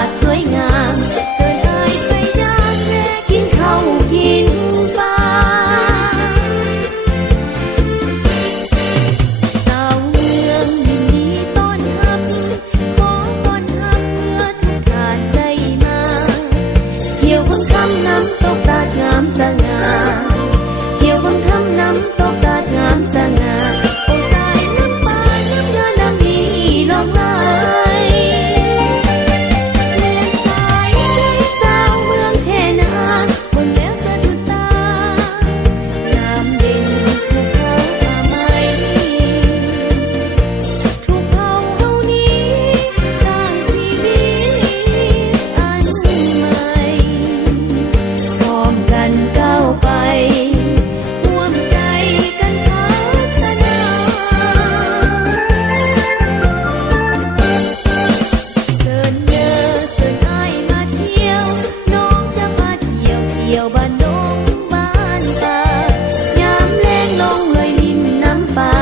าศสวยงามเสิร์นอายไปดามแม่กินข้าวกินปลาสาวเมืองยินดีต้อนรับขอต้อนรับเมื่อทุกท่านได้มาเที่ยวบนคำน้ำตกตาดงามสง่าเที่ยวบนคำน้ำตกตาดงามสง่าโอ้สายน้ำปลาน้ำเงินน้ำดีลองไหลแม่สายใจสาวเมืองแค่นาคนแล้วสะดุดตาน้ำเด่นภูเขาป่าไม้ทุกเผ่าเฮานี้สร้างชีวิตอันใหม่พร้อมกันก้าวไปร่วมใจกันพัฒนาเสิร์นเด้อเสิร์นอ้ายมาเที่ยวน้องจะพาเที่ยวเที่ยวบ้านดงบ้านป่ายามแลงลงเลยลิ้นน้ำปลา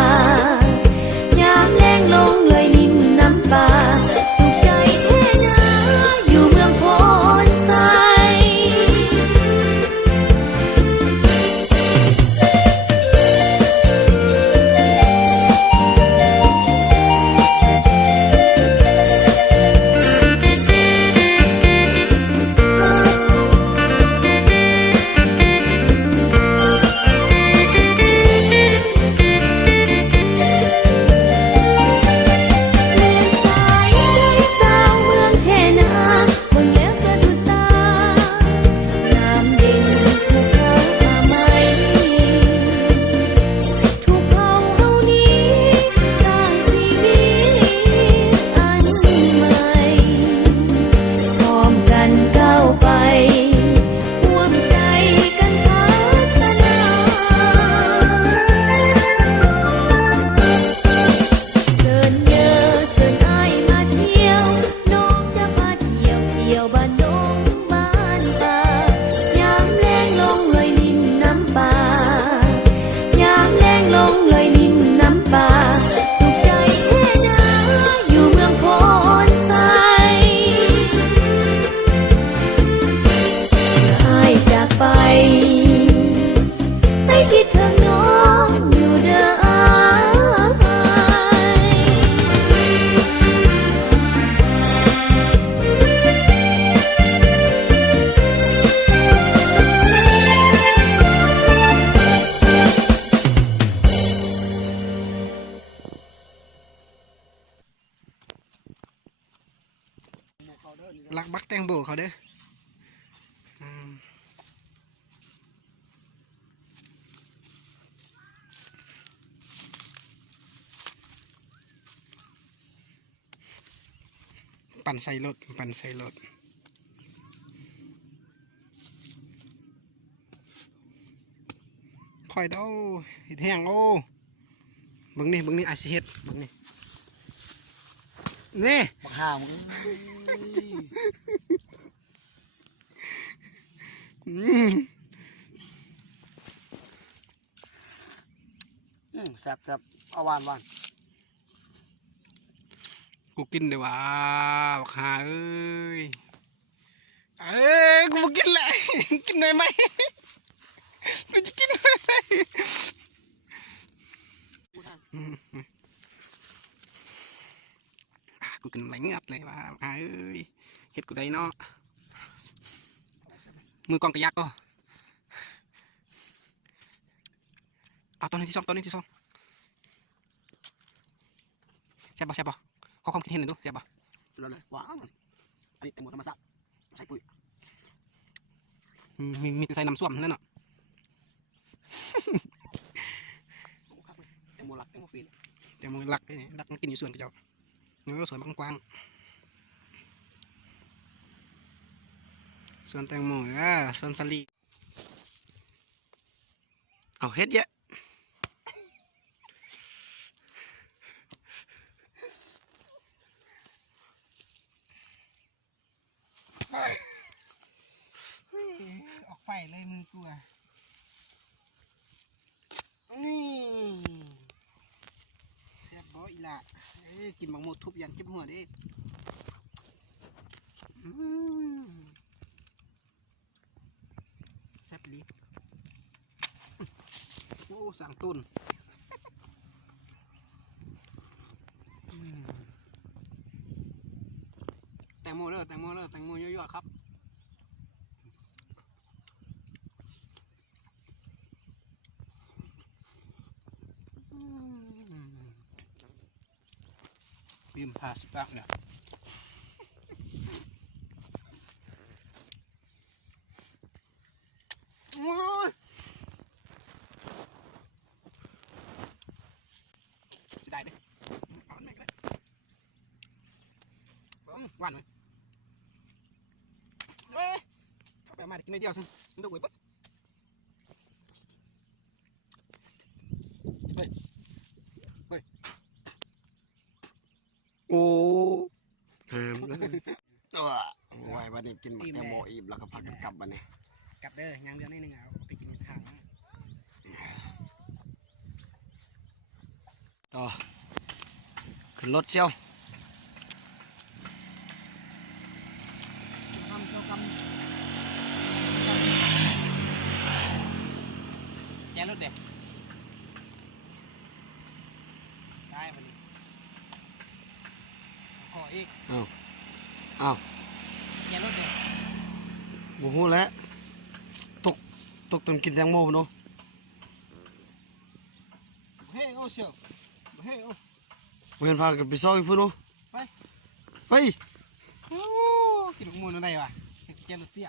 ยามแลงลงเลยลิ้นน้ำปลาสุขใจแท้นาอยู่เมืองโพนไซ แม่สายใจสาวเมืองแค่นาคนแล้วสะดุดตาน้ำเด่นภูเขาป่าไม้ทุกเผ่าเฮานี้สร้างชีวิตอันใหม่พร้อมกันก้าวไปร่วมใจกันพัฒนาเสิร์นเด้อเสิร์นอ้ายมาเที่ยวน้องจะพาเที่ยวเที่ยวบ้านดงบ้านป่ายามแลงลงเลยลิ้นน้ำปลายามแลงลงเลยลิ้นน้ำปลาสุขใจแท้นาอยู่เมืองโพนไซ อายจากไปให้คิดถึงน้องอยู่เด้ออายลักบักแตงโบเขาเด้ออืมปั่นใส่รถปั่นใส่รถคอยเด้อเห็ดแห้งโอ้เบิ่งนี่อาจสิเฮ็ดเบิ่งนี่ บักห่ามึง อืม แซ่บเอาหวาน กูกินเดี๋ยวว่าบักหาเอ้ยกูมากินแหละ กินได้ไหมกูจะกินได้ไหมกูกินไหลเงียบเลยว่าบักหาเอ้ยเฮ็ดกูได้เนาะมือกองกระยักก็เอาตอนนี้ที่สองใช่ป่ะขอความคิดเห็นหน่อยดูใช่ป่ะ สุดเลยหวานอันนี้แตงโมธรรมชาติใส่ปุ๋ย มีแต่ใส่น้ำส้วมนั่นเนาะ แตงโมหลักแตงโมฟิน แต่มึงรักมันกินอยู่ส่วนกับเจ้าเนื้อสวนกว้างๆส่วนแตงโมส่วนสลีเอาเฮ็ดเยอะออกไฟเลยมึงกลัวนี่เสียบบ่อีหล่ะกินบักโมดทุบยันเจ็บหัวดิ อืมแซ่บลีโอ้สั่งตุนแตงโมเลยแตงโมเลยแตงโมเยอะๆครับบีมพาสปากเนี่ยโอ้ยจะได้ดิเอาอันไหนก็ได้หวานไหมเฮ้ยเข้าไปมากินในเดียวสิมันต้องไว้ปุ๊บเฮ้ยเฮ้ยโอ้แฮมเลยตัวไว้บัดนี้กินแตงโมอิ่มแล้วก็พากันกลับบัดนี้กลับเด้อยังเดือนนิดนึงเอาไปกินทางต่อขึ้นรถเชียวแย่รถเด็กได้พอดีขออีกอ้าวแย่รถเด็กบูฮู้แล้วตกตอนกินแตงโมบ่เนาะเฮ้ยโอ้เชียวเฮ้ยโอ้เพื่อนพากันไปซอยพุ่นเนาะไปโอ้กินลูกมูลอะไรวะแย่รถเสีย